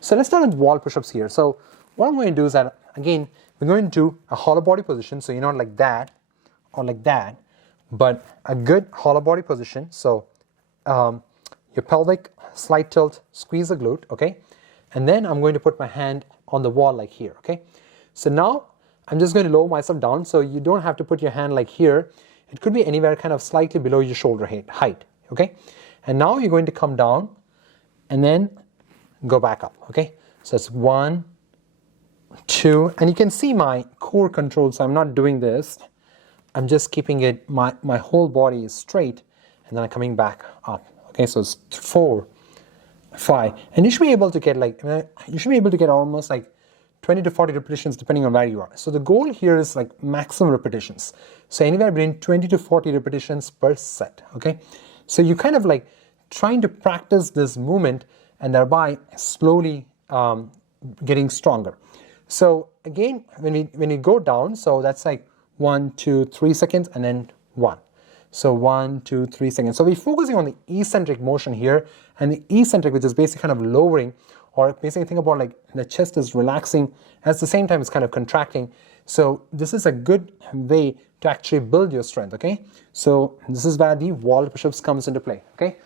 So let's start with wall push-ups here. So what I'm going to do is that, again, we're going to do a hollow body position. So you're not like that or like that, but a good hollow body position. So your pelvic, slight tilt, squeeze the glute, okay? And then I'm going to put my hand on the wall like here, okay? So now I'm just going to lower myself down, so you don't have to put your hand like here. It could be anywhere kind of slightly below your shoulder height, okay? And now you're going to come down and then go back up, okay? So it's 1, 2, and you can see my core control, so I'm not doing this. I'm just keeping it, my whole body is straight, and then I'm coming back up, okay? So it's 4, 5, and you should be able to get almost like 20 to 40 repetitions depending on where you are. So the goal here is like maximum repetitions. So anywhere between 20 to 40 repetitions per set, okay? So you kind of like trying to practice this movement and thereby slowly getting stronger. So again, when we go down, so that's like 1, 2, 3 seconds and then 1. So 1, 2, 3 seconds. So we're focusing on the eccentric motion here, and the eccentric, which is basically kind of lowering, or basically think about like the chest is relaxing, at the same time it's kind of contracting. So this is a good way to actually build your strength, okay? So this is where the wall push-ups comes into play, okay?